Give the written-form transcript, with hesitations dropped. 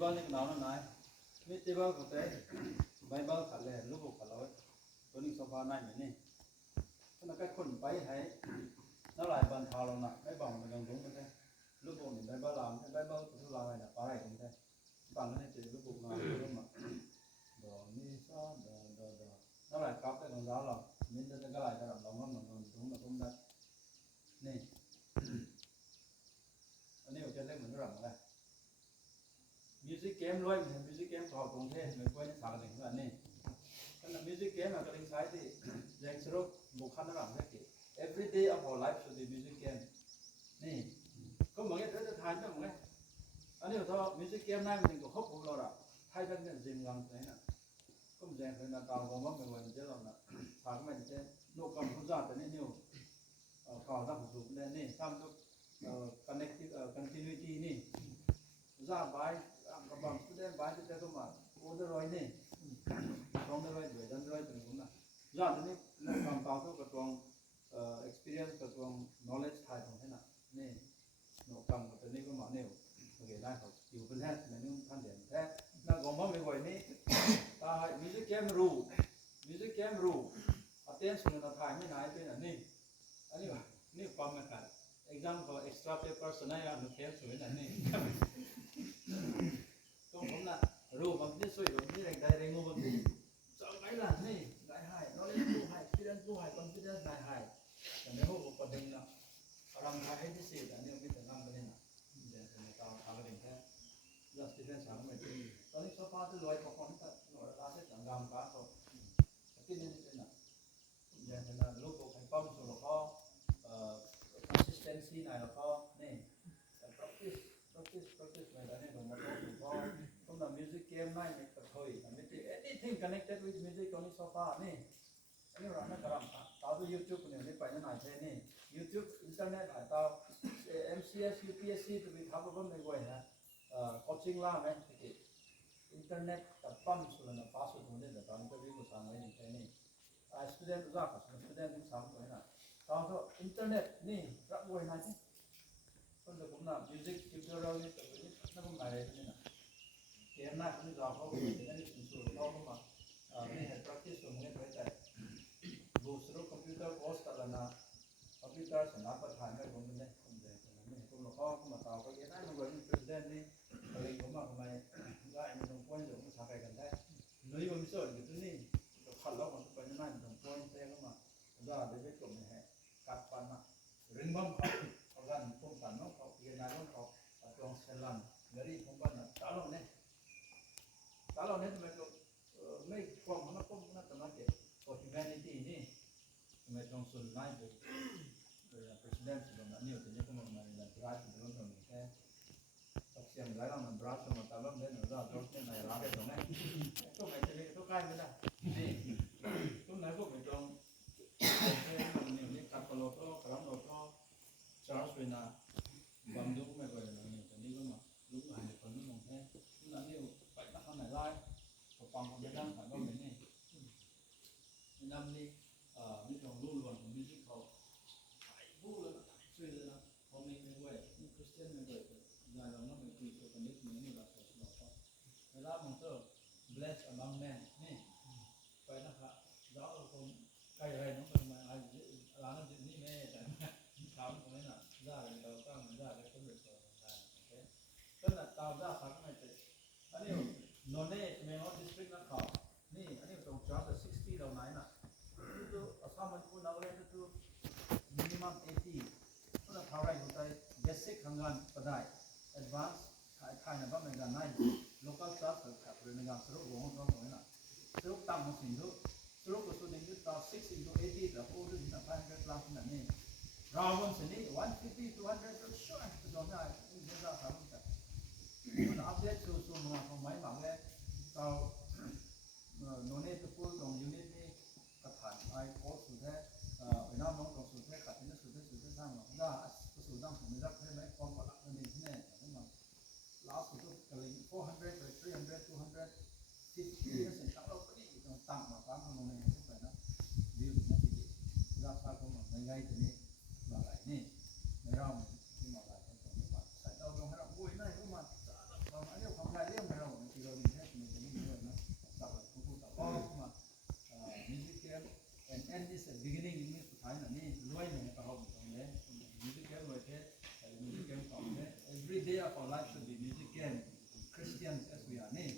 table ni nào nó này mi table có thể Bible khá là lúc học khá làตัวนี้โซฟาไหนเหมือนนี่ถ้ามันก็คนไปให้น้าหลายบันทาลงน่ะไม่บอกมันยังรู้มันได้ลูกบอลนี่Bibleลามให้Bibleทุกลามให้น่ะปาให้ผมได้ฟังแล้วเนี่ยจะลูกบอลมารู้มั้ยดอมีซาดอน้าหลายกลับไปของเราหรอกมินจะก็หลายระดับลองมันตรงมาผมได้นี่อันนี้ผมจะเล่นเหมือนระดับอะไรmusic game ร้อยมัน music game พอตรงเทศเหมือนกล้วยนี่สากหนึ่งอันนี้Karena music game yang paling saya di yang seru bukan orang lagi. Every day of our life should be music game. Nih, kau mungkin ada tanya mungkin. Ani kalau music game nanti mungkin kau hop hop lah. Thai kan kan jam gang tu na. Kau mungkin kena tahu kau mau mungkin jalan na. Thang macam tu, no kam hujat ni ni. Kau tak hujat ni. Sam tu continuity ni. Hujat baik, abang student baik tu tu mah. Order roy ni. Trong đó rồi dan rồi từng cũng là do thế này làm tạo cho cái experience cái knowledge thay trong thế nào nè nó cầm cái này có mà nếu cái này họ chịu phân hết là những thanh điển thế nó còn mất mấy quầy này ta music game rule attention nó thay mấy này thế là nè anh ấy nè cầm cái này example extra paper này là nó kéo xuống là nè cũng là rule bằng cái suy bằng cái này đây ngô bằng gì cái là này đại hải nó lên tu hải experience tu hải confidence đại hảiแต่ไม่รู้ว่าประเด็นน่ะรำไห้ที่สิอันนี้มันเป็นรำประเด็นน่ะเดี๋ยวจะตามทางประเด็นแค่เรื่อง student 3ไม่ดีตอนนี้สภาพที่ลอยของคนก็หน่วยราชการรำการเขาที่นี่เป็นน่ะเดี๋ยวจะลูกให้ปั๊มสู่แล้วก็ consistency หน่อยแล้วก็นี่ practice ไปแล้วเนี่ยผมมาบอกก็ทำ music game ได้ไม่ก็ค่อยทำไม่ได้ anything connected with music ตอนนี้โซฟานี่อันนี้เราไม่กระทำตามดู YouTube เนี่ยนี่ไปนั่นไหนใช่นี่ YouTube อินเทอร์เน็ตหลายตาม MCS UPSC ตัวนี้ทำก็ไม่ไหวนะcoaching ล่าไหมที่อินเทอร์เน็ตกับปั๊มส่วนนั้น pass ส่วนนี้แต่ตอนนี้ก็วิ่งมาสั่งไว้นี่ใช่นี่student รู้จักกับ student ที่สั่งไว้นะตอนก็อินเทอร์เน็ตนี่รับไว้ไหนที่คนจะผมนะ music tutorial นี่ตัวนี้นั่นผมหมายถึงนะเกมน่าจะเราเขาเป็นนั่นเป็นส่วนเราเข้ามานี่ให้ practice ตรงนี้ไว้แต่บูสรุปคอมพิวเตอร์คอร์สกันนะคอมพิวเตอร์สนับประทานให้ผมเป็นเนี่ยผมจะนี่ผมเราเข้ามาต่อไปยังได้มาเป็น president นี่อะไรผมมาทำไมได้มันตรง point จะมาทำไปกันได้หน่วยมันสอนอยู่ที่นี่เราขัดเรามันไปนั่นตรง point เต้เข้ามาได้ได้ไปกลุ่มนี้ให้กัดฟันมาเรื่องบ้างเขากันพวกกันเนาะเขาเรียนนายเขาตรงเซลันเดี๋ยวนี้ผมกันนะตาเราเนี่ยทำไมก็ไม่ฟังมันก็มันทำไมเกิด for humanity นี่ทำไมตรงส่วนไหนเป็น president ตรงนั้นนี่ถึงจะเข้ามาในรัฐบาลตรงนี้แค่ตัดเสียงได้แล้วมันบราชมาตลอดเลยนะเราตรงนี้ในรัฐตรงนี้ก็ไม่จะมีก็ใกล้ไม่ได้นี่ตรงไหนพวกไม่ตรงนี่กัดกระโหลกกระลำโหลกชาร์ลส์เวน่าบังดูไม่ค่อยเลยนี่ตอนนี้ก็มาลูกหลานคนนี้มองแค่นั่นนี่ไปนักข้างไหนไล่ก็ฟังคนไม่ดังแต่ก็ไม่นี่นำนี่มีของรู้ล้วนของมิวสิคเขาถ่ายบู๊เลยนะช่วยเลยนะพอไม่ไหวนี่คริสเตียนไม่ไหวงานเราไม่คุยกันนิดนึงนี่เราสอนเราเวลามองเตอร์ bless among men นี่ไปนะครับเราคนใครอะไรน้องเป็นมาร้านนั้นนี่แม่แต่ถามตรงนี้น่ะได้เราตั้งได้แล้วก็เบิกตัวได้โอเคก็น่ะตามได้สักไม่เป็นอันนี้โนเน่เมโอดิสทริกนักข่าวนี่อันนี้ตรงจอร์จ60เราไหนน่ะitu asaman pun awalnya itu minimum 80 pun thawai hotai basic hangan padai advance khai na ba menga nai local class ka menga sro gong gong gong na sro tam mo sin do sro ko so ding ta 6 into 80 the whole is 500 class na ni rawon se ni 150 200 to sure to do na in da sa mo ta update so mo ko mai ma le ta no ne to full dong unit ni ka than ai ko su the na mong ko su the ka tin su the sang ma da su dang su ni da phe mai phong ko la ni ne ma last to kali 400 or 300 200 50% ta lo ko ni dong tang ma pa ma ne ni pa na view na ti da sa ko ma ngai ti ni ma lai ni mai ram ni ma lai ko ma sa ta dong ha ko nai ko ma sa ma ne ko ma lai ายน่ะนี่รวยเนี่ยก็เฮาตรงนี้ music game รวยเท music game ของเนี่ย every day of our life should be music game Christians as we are นี่